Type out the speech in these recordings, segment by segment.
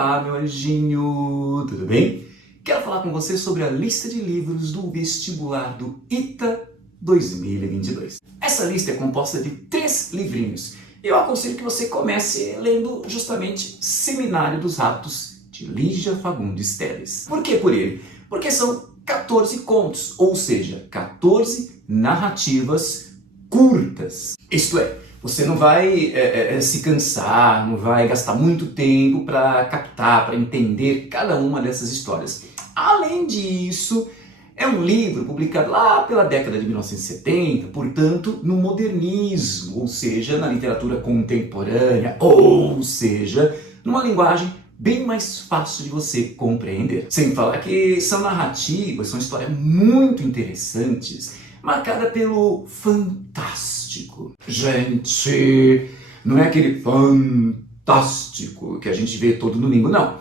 Olá, meu anjinho, tudo bem? Quero falar com você sobre a lista de livros do vestibular do ITA 2022. Essa lista é composta de 3 livrinhos. Eu aconselho que você comece lendo justamente Seminário dos Ratos, de Lígia Fagundes Telles. Por que por ele? Porque são 14 contos, ou seja, 14 narrativas curtas. Isto é, você não vai se cansar, não vai gastar muito tempo para captar, para entender cada uma dessas histórias. Além disso, é um livro publicado lá pela década de 1970, portanto, no modernismo, ou seja, na literatura contemporânea, ou seja, numa linguagem bem mais fácil de você compreender. Sem falar que são narrativas, são histórias muito interessantes, marcada pelo fantástico. Gente, não é aquele fantástico que a gente vê todo domingo, não.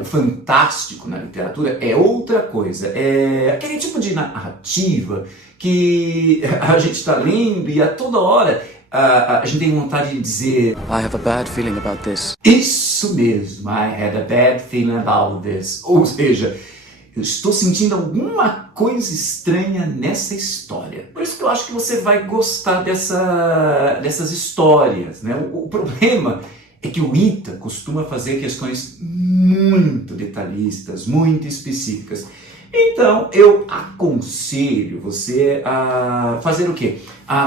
O fantástico na literatura é outra coisa. É aquele tipo de narrativa que a gente está lendo e a toda hora a gente tem vontade de dizer I have a bad feeling about this. Isso mesmo, I had a bad feeling about this. Ou seja, eu estou sentindo alguma coisa estranha nessa história. Por isso que eu acho que você vai gostar dessas histórias, né? O problema é que o ITA costuma fazer questões muito detalhistas, muito específicas. Então, eu aconselho você a fazer o quê?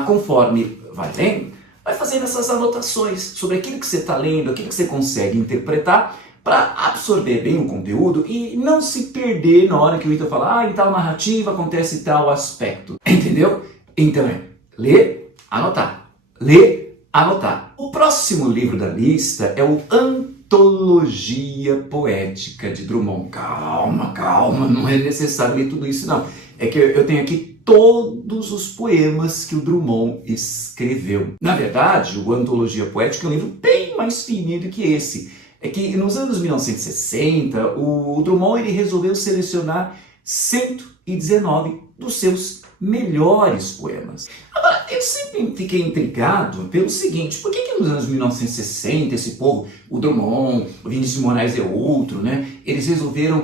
Conforme vai lendo, vai fazendo essas anotações sobre aquilo que você está lendo, aquilo que você consegue interpretar, para absorver bem o conteúdo e não se perder na hora que o Ita fala, em tal narrativa acontece tal aspecto. Entendeu? Então é ler, anotar. Ler, anotar. O próximo livro da lista é o Antologia Poética de Drummond. Calma, não é necessário ler tudo isso não. É que eu tenho aqui todos os poemas que o Drummond escreveu. Na verdade, o Antologia Poética é um livro bem mais fininho do que esse. É que nos anos 1960, o Drummond ele resolveu selecionar 119 dos seus melhores poemas. Agora, eu sempre fiquei intrigado pelo seguinte, por que nos anos 1960 esse povo, o Drummond, o Vinícius de Moraes é outro, né? Eles resolveram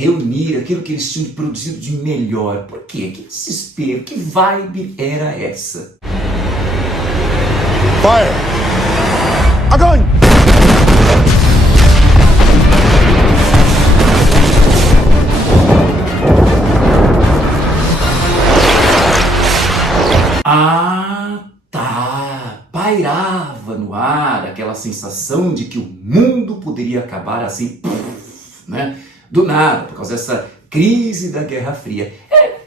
reunir aquilo que eles tinham produzido de melhor. Por quê? Que desespero, que vibe era essa? Fire! Agora! Pairava no ar aquela sensação de que o mundo poderia acabar assim, né? Do nada, por causa dessa crise da Guerra Fria.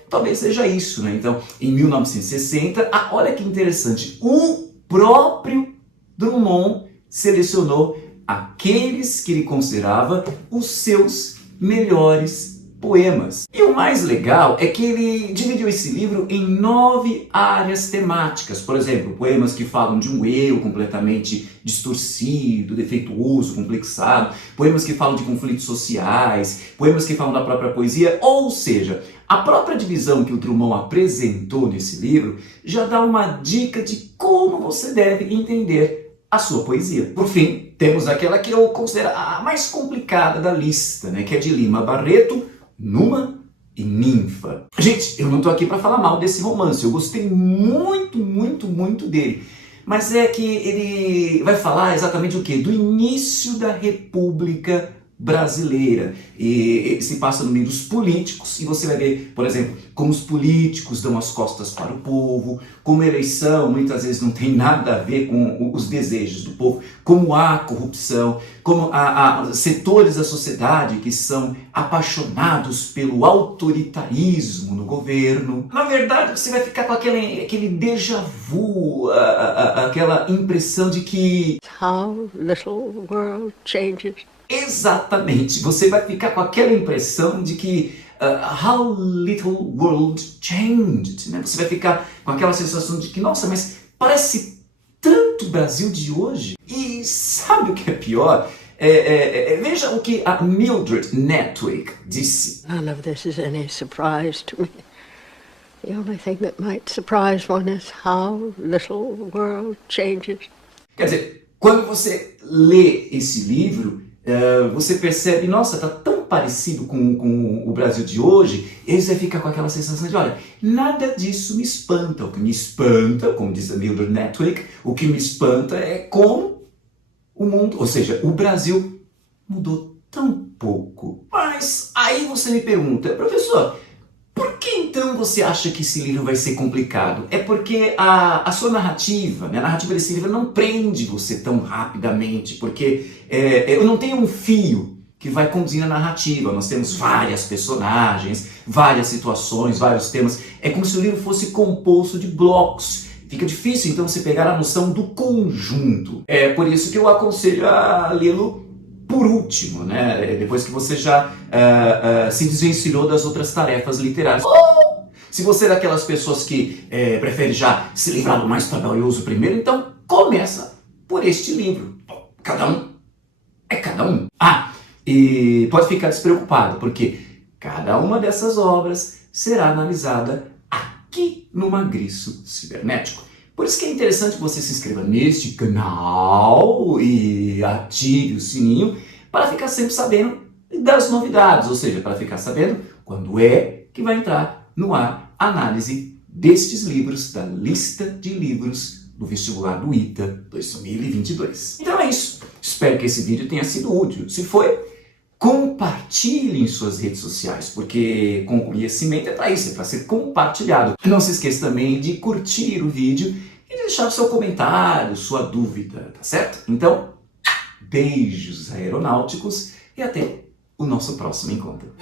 Talvez seja isso, né? Então, em 1960, olha que interessante, o próprio Drummond selecionou aqueles que ele considerava os seus melhores poemas. E o mais legal é que ele dividiu esse livro em 9 áreas temáticas. Por exemplo, poemas que falam de um eu completamente distorcido, defeituoso, complexado, poemas que falam de conflitos sociais, poemas que falam da própria poesia, ou seja, a própria divisão que o Drummond apresentou nesse livro já dá uma dica de como você deve entender a sua poesia. Por fim, temos aquela que eu considero a mais complicada da lista, né, que é de Lima Barreto, Numa e Ninfa. Gente, eu não estou aqui para falar mal desse romance, eu gostei muito dele. Mas é que ele vai falar exatamente o quê? Do início da República Brasileira. E se passa no meio dos políticos e você vai ver, por exemplo, como os políticos dão as costas para o povo, como a eleição muitas vezes não tem nada a ver com os desejos do povo, como há corrupção, como há setores da sociedade que são apaixonados pelo autoritarismo no governo. Na verdade, você vai ficar com aquele déjà vu, aquela impressão de que How little the world changes. Exatamente, você vai ficar com aquela impressão de que how little world changed, né? Você vai ficar com aquela sensação de que, nossa, mas parece tanto o Brasil de hoje. E sabe o que é pior? Veja o que a Mildred Natwick disse. None of this is any surprise to me. The only thing that might surprise one is how little the world changes. Quer dizer, quando você lê esse livro, você percebe, nossa, tá tão parecido com o Brasil de hoje, e aí você fica com aquela sensação de, olha, nada disso me espanta. O que me espanta, como diz a Mildred Netwick, o que me espanta é como o mundo, ou seja, o Brasil mudou tão pouco. Mas aí você me pergunta, professor, por que então você acha que esse livro vai ser complicado? É porque a sua narrativa, né, a narrativa desse livro não prende você tão rapidamente, porque eu não tenho um fio que vai conduzir a narrativa. Nós temos várias personagens, várias situações, vários temas. É como se o livro fosse composto de blocos. Fica difícil então você pegar a noção do conjunto. É por isso que eu aconselho a lê-lo por último, né? Depois que você já se desvencilhou das outras tarefas literárias. Ou se você é daquelas pessoas que prefere já se livrar do mais trabalhoso primeiro, então começa por este livro. Cada um é cada um. E pode ficar despreocupado, porque cada uma dessas obras será analisada aqui no Magriço Cibernético. Por isso que é interessante que você se inscreva neste canal e ative o sininho para ficar sempre sabendo das novidades, ou seja, para ficar sabendo quando é que vai entrar no ar a análise destes livros, da lista de livros do vestibular do ITA 2022. Então é isso. Espero que esse vídeo tenha sido útil. Se foi, compartilhe em suas redes sociais, porque com conhecimento é para isso, é para ser compartilhado. Não se esqueça também de curtir o vídeo e deixar o seu comentário, sua dúvida, tá certo? Então, beijos aeronáuticos e até o nosso próximo encontro.